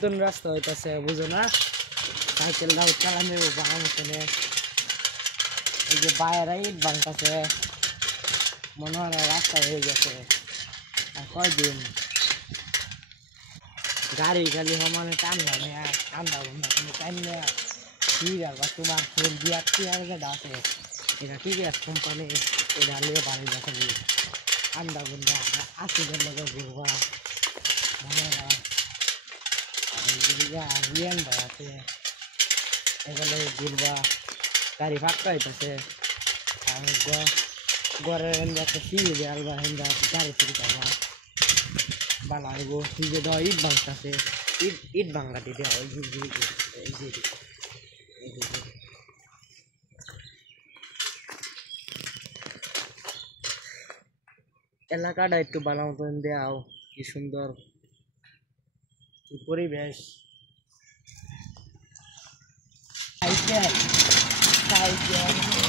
নতুন রাস্তা হইতেছে বুঝো না সাইকেল দাও চালানো বানার মতনে এই যে বাইরে ইট ভাঙতেছে মনে হয় না রাস্তা হয়ে গেছে আর কয়দিন গাড়ি খালি সমানে টান মানে ঠান্ডা বন্ধা তুমি টাইম নেয়া ঠিক আছে তোমার ফোন দিয়ে যেটা আছে এটা ঠিক আছে কোম্পানি এটা নিয়ে বাড়ি যাচ্ছে ঠান্ডা বন্ধা আশিদের লোক ঘুরবা মনে হয় রিয়ানটা আছে এগুলো ঘুরবা গাড়ি ফাঁকা হইতেছে আর ঘরের একটা সিঁড়ি দেওয়াল বা হেন্দা গাড়ি ফিরে পাওয়া বালা হইব সিঁড়ি দেওয়া ইট ভাঙতেছে ইট ভাঙাটি দেওয়া এলাকাটা একটু ভালো মতন দেওয়াও কি সুন্দর পরিবেশ সাইকেল সাইকেল